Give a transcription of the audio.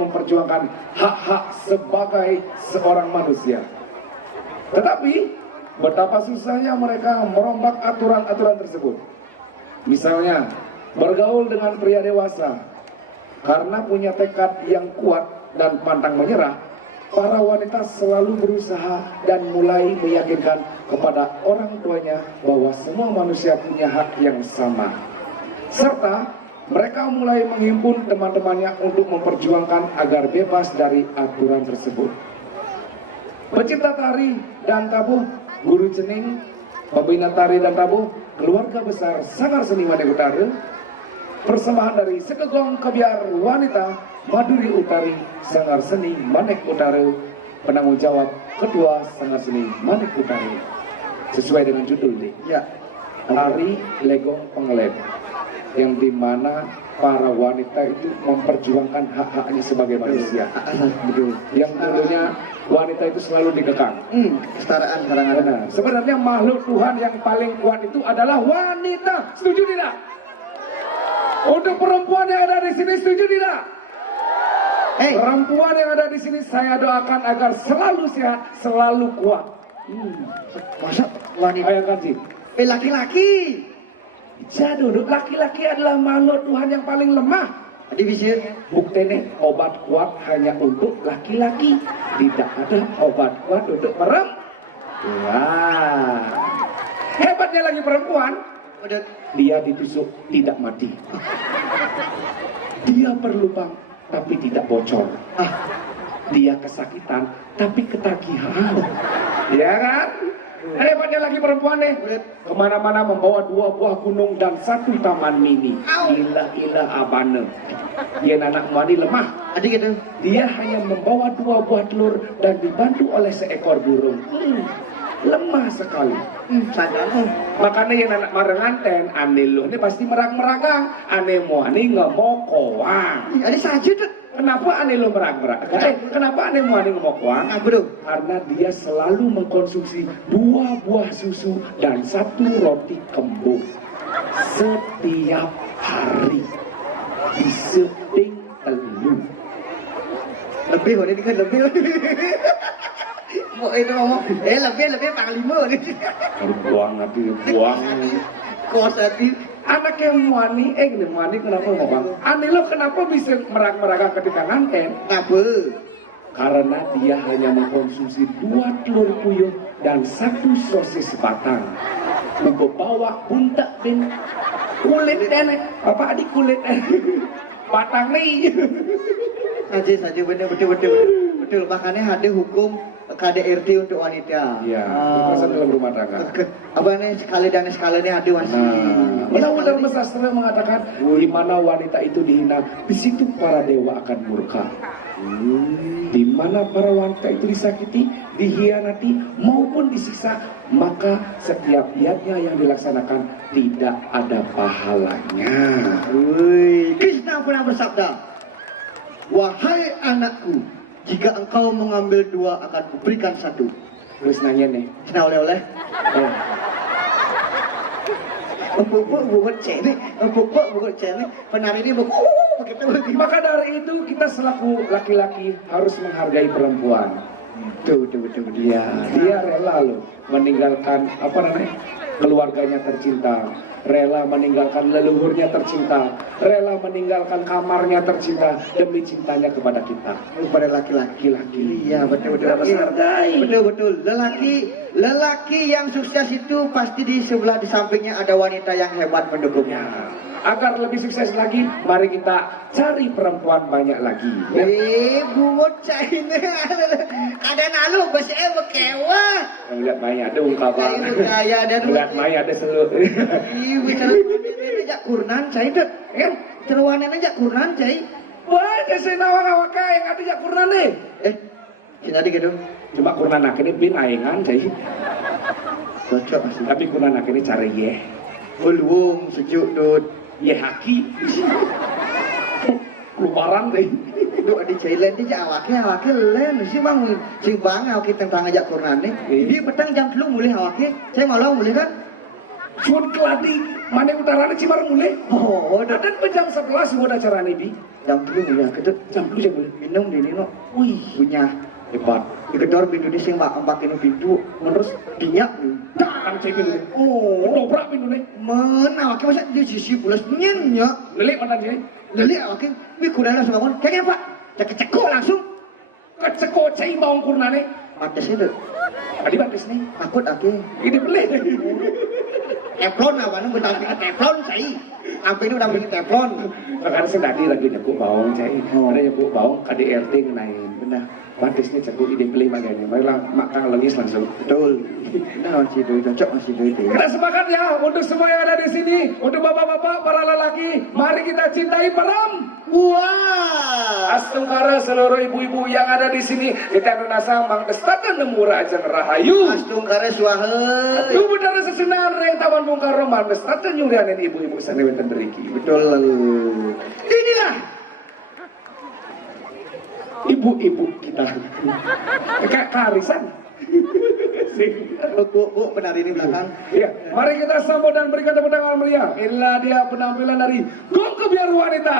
memperjuangkan hak-hak sebagai seorang manusia. Tetapi betapa susahnya mereka merombak aturan-aturan tersebut. Misalnya, bergaul dengan pria dewasa. Karena punya tekad yang kuat dan pantang menyerah, para wanita selalu berusaha dan mulai meyakinkan kepada orang tuanya bahwa semua manusia punya hak yang sama. Serta mereka mulai menghimpun teman-temannya untuk memperjuangkan agar bebas dari aturan tersebut. Pecinta tari dan tabuh, guru cening, pembina tari dan tabuh, keluarga besar Sanggar Seni Manek Utara, persembahan dari Sekegong Kebiar Wanita Maduri Utari Sanggar Seni Manek Utara, penanggung jawab Ketua Sanggar Seni Manek Utara. Sesuai dengan judul nih, ya, Tari Legong Pengelep, yang dimana para wanita itu memperjuangkan hak-haknya sebagai manusia. Yang dulunya wanita itu selalu dikekang. Kesetaraan kadang-kadang. Benar. Sebenarnya makhluk Tuhan yang paling kuat itu adalah wanita. Setuju tidak? Untuk perempuan yang ada di sini, setuju tidak? Perempuan yang ada di sini saya doakan agar selalu sehat, selalu kuat. Masa wanita? Ayah kanji. Laki-laki. Jadi laki-laki adalah makhluk Tuhan yang paling lemah. Divisir. Buktinya obat kuat hanya untuk laki-laki, tidak ada obat kuat untuk perempuan. Hebatnya lagi perempuan, dia ditusuk tidak mati. Dia berlubang tapi tidak bocor. Dia kesakitan tapi ketagihan. Ya kan? Hebatnya lagi perempuan nih, kemana-mana membawa 2 buah gunung dan 1 taman mini. Ilah abane. Dia anak mani lemah. Adik gitu. Dia hanya membawa 2 buah telur dan dibantu oleh seekor burung. Lemah sekali. Makanya yang anak marenganten, ane lo ini pasti merang-meragang. Ane mau ane nggak mau koang. Adik saja tuh. Kenapa ane lo merang-merang? Kenapa ane mau ane nggak mau koang? Karena dia selalu mengkonsumsi 2 buah susu dan 1 roti kembung setiap hari di seping telur. Lebih kok ini kan lebih. Mau itu ngomong, lebih panglima nih. Buang nanti buang. Kos hati. Anak yang muani, kenapa mau bang? Ane lo kenapa bisa merang-merang ketika nganten? Kenapa? Karena dia hanya mengkonsumsi 2 telur puyuh dan 1 sosis batang. Bawa buntak bin kulit nenek, bapak adik kulit batang nih. Saja betul. Makanya ada hukum KDRT untuk wanita. Iya, kekerasan dalam rumah tangga. Apa nih sekali ini ada masih. Undang-undang sastra mengatakan di mana wanita itu dihina, di situ para dewa akan murka. Di mana para wanita itu disakiti, dihianati maupun disiksa, maka setiap niatnya yang dilaksanakan tidak ada pahalanya. Krishna pernah bersabda, wahai anakku, jika engkau mengambil 2 akan kuberikan 1. Terus nanya nih, Cina oleh-oleh. Bukan cene, penari ini begitu. Maka dari itu kita selaku laki-laki harus menghargai perempuan. Betul. Dia rela loh meninggalkan keluarganya tercinta, rela meninggalkan leluhurnya tercinta, rela meninggalkan kamarnya tercinta demi cintanya kepada kita. Kepada laki-laki. Iya, betul. Hargai. Betul. Lelaki yang sukses itu pasti di sampingnya ada wanita yang hebat mendukungnya. Agar lebih sukses lagi, mari kita cari perempuan banyak lagi. Bocah ini ada nalu besar bekewa. Melihat Maya ada ungkapan. Melihat Maya ada seluruh. Bicara aja kurnan cai dek, kan? Ceruanan aja kurnan cai. Wah, saya nawang-nawang yang ada jak kurnan nih. Sini adik gitu. Coba kurnan nak ini bin ayengan cai. Cocok masih. Tapi kurnan nak ini cari ye. Ulung sejuk dud. Ye haki. Keluaran deh. Duk di Thailand ni awaknya len si bang awak tentang ajak kurnan ni. Dia petang jam 3 mulai awaknya. Saya malam mulai kan? Sun keladi, mana utara Cimar mulai. Oh, dan jam 11 sudah acara ini. jam 3 mulia kita Jam dulu jam boleh. minum di ini no. Wih, Punya hebat. digedor pintu ini sing mbak ini pintu terus dinyak nih. Kan cipin dulu. Oh, Dobrak pintu nih. mana awake masa di sisi bulas nyenyak. Lelik mana dia? Lali awake mikuna langsung bangun. Kayak Pak. Cekek langsung. Keceko cai maung kurnane. Mati sih deh. Adi batis nih. Takut ake. Ini beli. Teflon apa nih bentar teflon saya. Sampai ini udah beli teflon. Karena saya tadi lagi nyebut bawang cai. Oh. Ada nyebut bawang KDRT ngenain. Benar. Batisnya cekuk ide beli makanya. Malah makan lengis langsung. Betul. Nah, masih doi cocok masih doi deh. Kita sepakat ya untuk semua yang ada di sini, untuk bapak-bapak, para lelaki, mari kita cintai Peram. Wah. Astungkara seluruh ibu-ibu yang ada di sini, kita nunasa mangkestakan nemu rajang rahayu. Astung kare suahe. Itu benar sesenar yang taman Bung Karno mangkestakan nyurianin ibu-ibu sanewenten beriki. Betul lalu. Inilah ibu-ibu kita. Kayak kearisan. Bu, benar ini belakang. Ya, mari kita sambut dan berikan tepuk tangan meriah. Inilah dia penampilan dari Gong Kebiar Wanita.